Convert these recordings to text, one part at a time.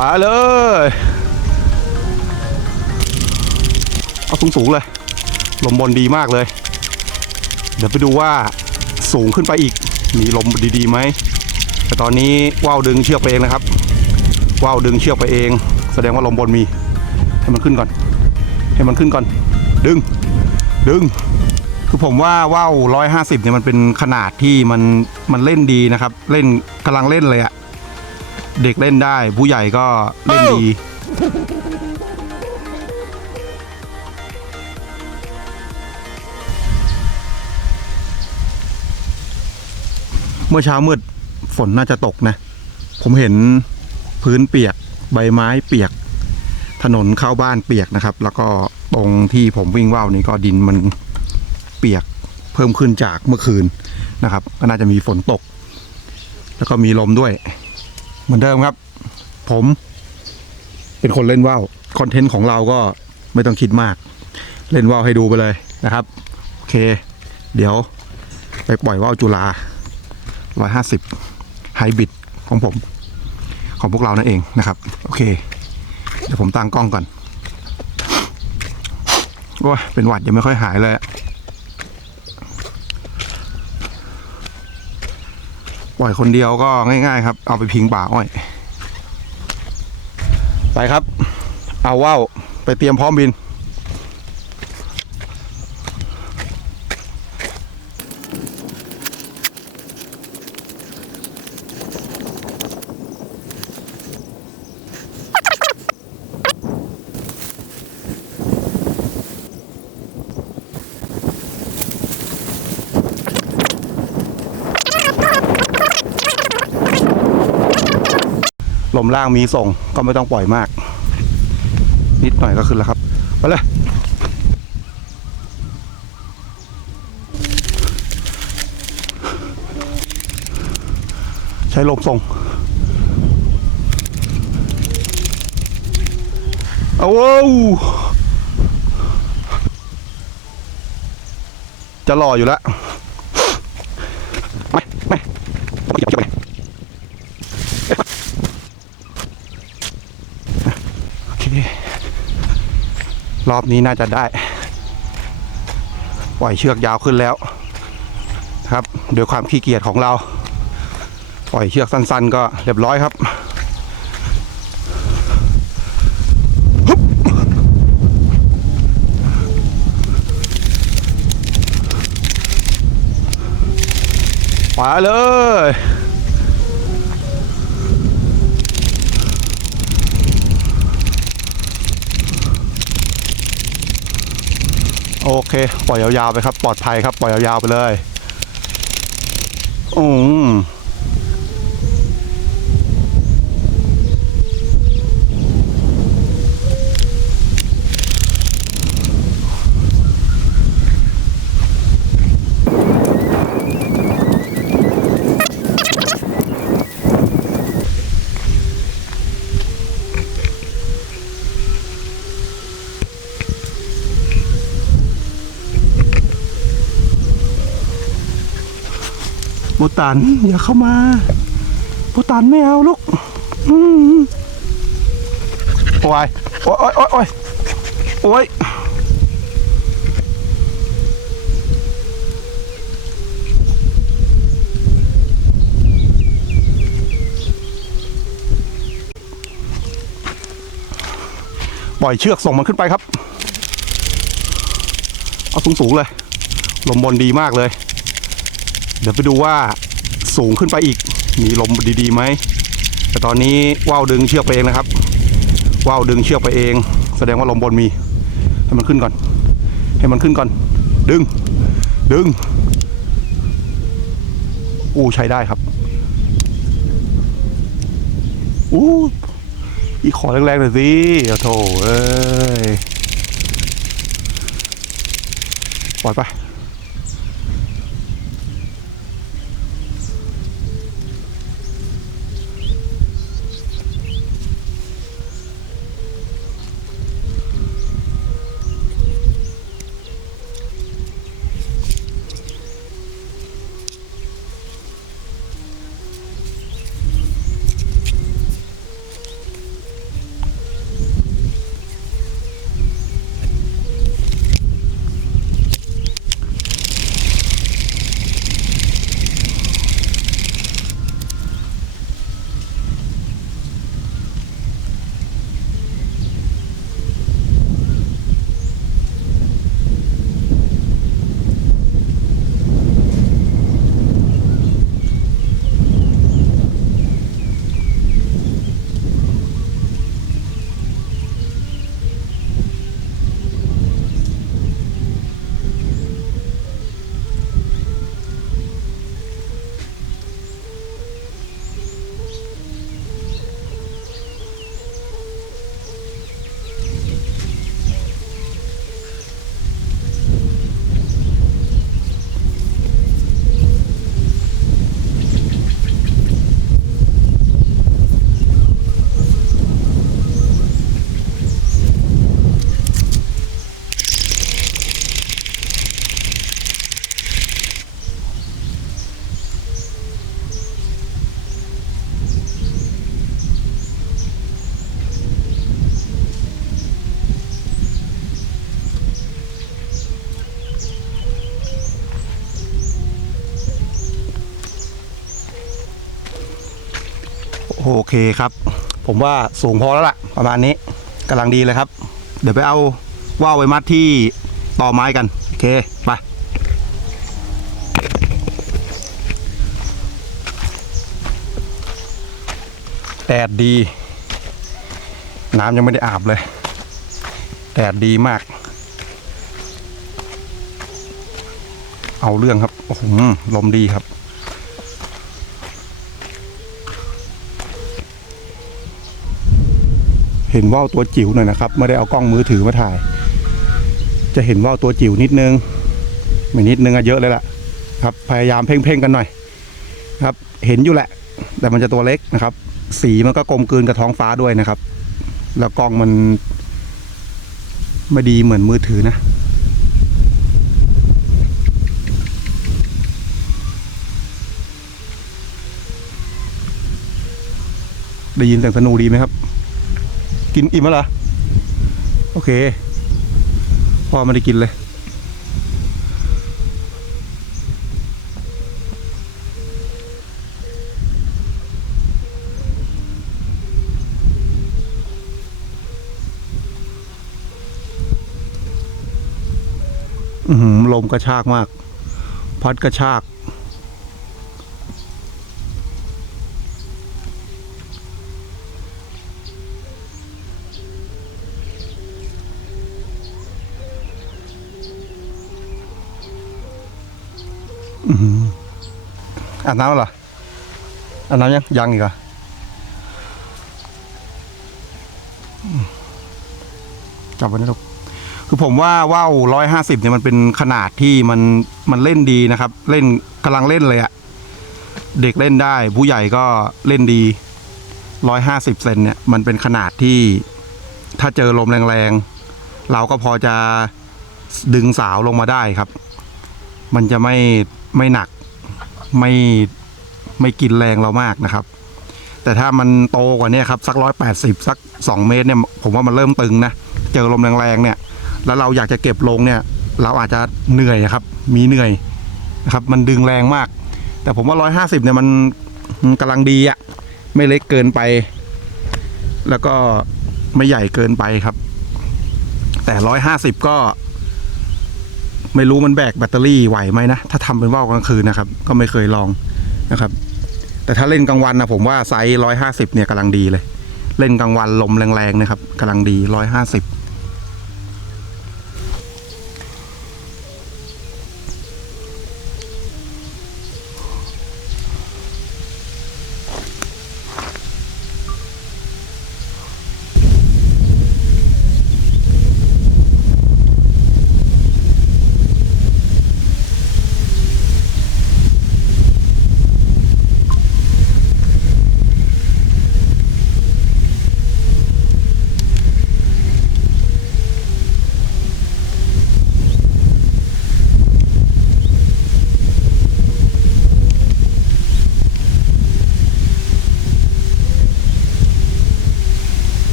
ไปเลยเอาสูงสูงเลย ลมบนดีมากเลย เดี๋ยวไปดูว่าสูงขึ้นไปอีก มีลมดีๆไหมแต่ตอนนี้ว่าวดึงเชือกไปเองนะครับ ว่าวดึงเชือกไปเอง แสดงว่าลมบนมี ให้มันขึ้นก่อน ให้มันขึ้นก่อน ดึง ดึง คือผมว่าว่าวร้อยห้าสิบเนี่ยมันเป็นขนาดที่มันมันเล่นดีนะครับ เล่นกำลังเล่นเลยอะ เด็กเล่นได้ ผู้ใหญ่ก็เล่นดีเมื่อเช้ามืดฝนน่าจะตกนะ ผมเห็นพื้นเปียกใบไม้เปียก ถนนเข้าบ้านเปียกนะครับ แล้วก็ตรงที่ผมวิ่งว่าวนี้ก็ดินมันเปียกเพิ่มขึ้นจากเมื่อคืนนะครับ ก็น่าจะมีฝนตก แล้วก็มีลมด้วย เหมือนเดิมครับ ผมเป็นคนเล่นว่าวคอนเทนต์ของเราก็ไม่ต้องคิดมาก เล่นว่าวให้ดูไปเลยนะครับ โอเค เดี๋ยวไปปล่อยว่าวจุฬาร้อยห้าสิบไฮบริดของผม ของพวกเรานั่นเองนะครับ โอเค เดี๋ยวผมตั้งกล้องก่อนโอ้ยเป็นหวัดยังไม่ค่อยหายเลยอะ ปล่อยคนเดียวก็ง่ายๆครับ เอาไปพิงป่าอ้อย ไปครับ เอาว่าวไปเตรียมพร้อมบิน ลมล่างมีส่งก็ไม่ต้องปล่อยมาก นิดหน่อยก็ขึ้นแล้วครับไปเลยใช้ลมส่งเอาว้าวจะรออยู่แล้วไม่ไม่ไม่เกี่ยวไม่ โอเค รอบนี้น่าจะได้ ปล่อยเชือกยาวขึ้นแล้วครับโดยความขี้เกียจของเรา ปล่อยเชือกสั้นๆ ก็เรียบร้อยครับฮึบไปเลย โอเค ปล่อยยาวๆไปครับ ปลอดภัยครับ ปล่อยยาวๆไปเลย อืม โบตันอย่าเข้ามาโบตันไม่เอาลูกอืมโอ้ยโอ้ยโอ้ยโอ้ยโอ้ยปล่อยเชือกส่งมันขึ้นไปครับ เอาสูงๆเลย ลมบนดีมากเลย เดี๋ยวไปดูว่าสูงขึ้นไปอีก มีลมดีๆไหม แต่ตอนนี้ว่าวดึงเชือกไปเองนะครับ ว่าวดึงเชือกไปเอง แสดงว่าลมบนมี ให้มันขึ้นก่อน ให้มันขึ้นก่อน ดึง ดึง อู้ใช้ได้ครับ อู้อีขอแรงๆหน่อยสิโอ้โถเอ้ย ปล่อยไป โอเคครับ ผมว่าสูงพอแล้วล่ะ ประมาณนี้กำลังดีเลยครับ เดี๋ยวไปเอาว่าวไปมัดที่ต่อไม้กัน โอเค ไปแดดดี น้ำยังไม่ได้อาบเลยแดดดีมาก เอาเรื่องครับโอ้โหลมดีครับ เห็นว่าวตัวจิ๋วหน่อยนะครับไม่ได้เอากล้องมือถือมาถ่าย จะเห็นว่าวตัวจิ๋วนิดนึงไม่นิดนึงอะเยอะเลยล่ะครับ พยายามเพ่งๆกันหน่อย ครับ เห็นอยู่แหละ แต่มันจะตัวเล็กนะครับ สีมันก็กลมกลืนกับท้องฟ้าด้วยนะครับ แล้วกล้องมันไม่ดีเหมือนมือถือนะได้ยินเสียงสนูดีไหมครับ กินอิ่มแล้วเหรอ โอเค พ่อไม่ได้กินเลย ลมกระชากมาก พัดกระชาก อาบน้ำแล้วเหรออาบน้ำยังยังอีกเหรอะจับไว้นะลูกคือผมว่าว่าวร้อยห้าสิบเนี่ยมันเป็นขนาดที่มันมันเล่นดีนะครับ เล่นกำลังเล่นเลยอะเด็กเล่นได้ ผู้ใหญ่ก็เล่นดีร้อยห้าสิบเซนเนี่ย มันเป็นขนาดที่ถ้าเจอลมแรงๆ เราก็พอจะดึงสาวลงมาได้ครับ มันจะไม่ไม่หนัก ไม่ไม่กินแรงเรามากนะครับ แต่ถ้ามันโตกว่านี้ครับสักร้อยแปดสิบสักสองเมตรเนี่ยผมว่ามันเริ่มตึงนะเจอลมแรงๆเนี่ย แล้วเราอยากจะเก็บลงเนี่ย เราอาจจะเหนื่อยครับ มีเหนื่อยนะครับ มันดึงแรงมาก แต่ผมว่าร้อยห้าสิบเนี่ยมันมันกำลังดีอะไม่เล็กเกินไป แล้วก็ไม่ใหญ่เกินไปครับ แต่ร้อยห้าสิบก็ ไม่รู้มันแบกแบตเตอรี่ไหวไหมนะ ถ้าทำเป็นว่าวกลางคืนนะครับ ก็ไม่เคยลองนะครับ แต่ถ้าเล่นกลางวันนะผมว่าไซส์ร้อยห้าสิบเนี่ยกำลังดีเลย เล่นกลางวันลมแรงๆนะครับกำลังดีร้อยห้าสิบ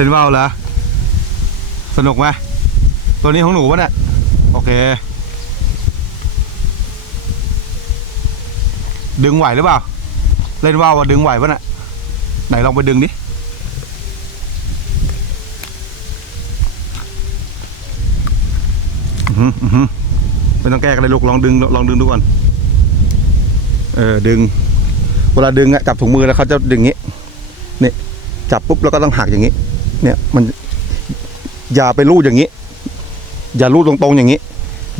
เล่นว่าวเหรอสนุกไหมตัวนี้ของหนูปะเนี่ยโอเค ดึงไหวหรือเปล่า เล่นว่าวว่าดึงไหวปะเนี่ยไหนลองไปดึงดิอื้อหืออื้อหือไม่ต้องแก้กันเลยลูกลองดึงลองดึงดูก่อน เออดึง เวลาดึงอะจับถุงมือแล้วเขาจะดึงงี้นี่จับปุ๊บแล้วก็ต้องหักอย่างนี้ เนี่ยมันอย่าไปรูดอย่างนี้ อย่ารูดตรงๆอย่างนี้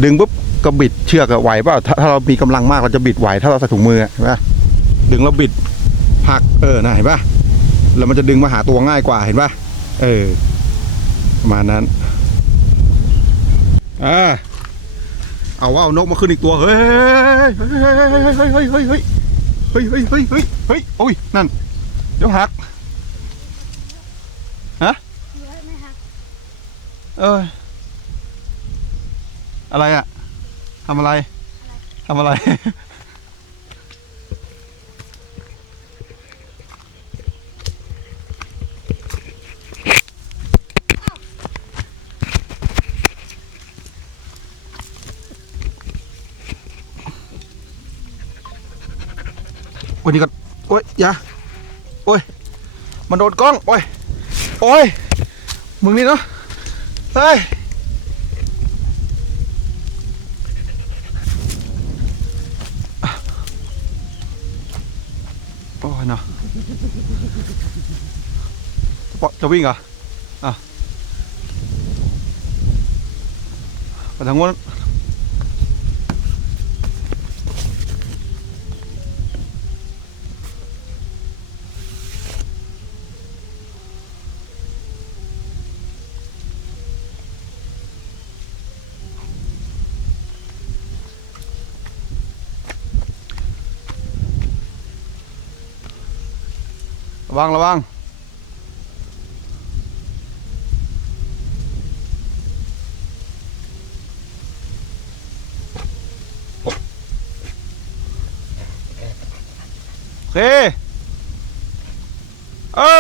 ดึงปุ๊บก็บิดเชือกอะไหวเปล่าถ้าถ้าเรามีกำลังมากเราจะบิดไหวถ้าเราใส่ถุงมือเห็นปะดึงแล้วบิดหักเออน่ะเห็นปะแล้วมันจะดึงมาหาตัวง่ายกว่าเห็นปะเออประมาณนั้นอ่าเอาว่าเอานกมาขึ้นอีกตัวเฮ้ยเฮ้ยเฮ้ยเฮ้ยเฮ้ยเฮ้ยเฮ้ยเฮ้ยเฮ้ยเฮ้ยโอ้ยนั่นเดี๋ยวหัก เยอะไหมคะ เอออะไรอะทำอะไรทำอะไรวันนี้ก็โอ้ยอย่าโอ้ยมันโดนกล้อง โอ้ย โอ้ย มึงนี่เนาะ ฮ้ยโอ้ยเนาะจะปะจะวิ่งเหรออะไปทางโน้น ระวังระวังโอเคเอ้า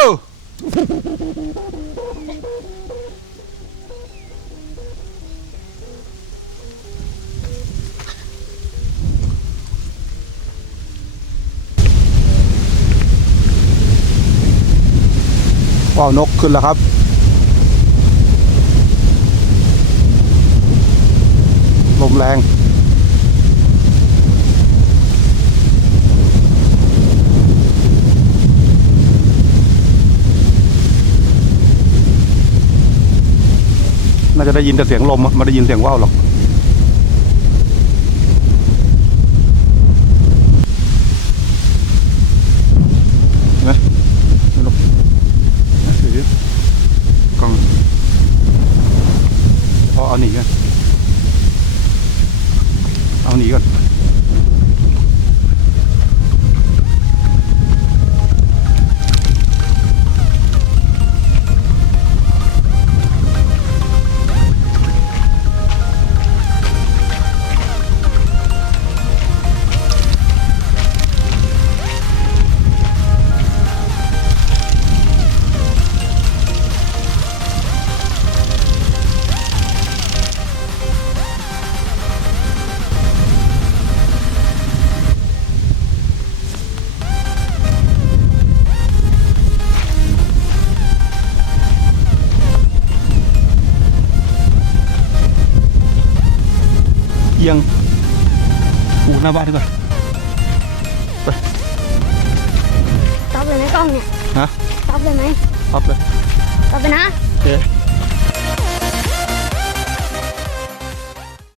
ว้าวนกขึ้นแล้วครับ ลมแรงน่าจะได้ยินแต่เสียงลมไม่ได้ยินเสียงว่าวหรอก อูหน้า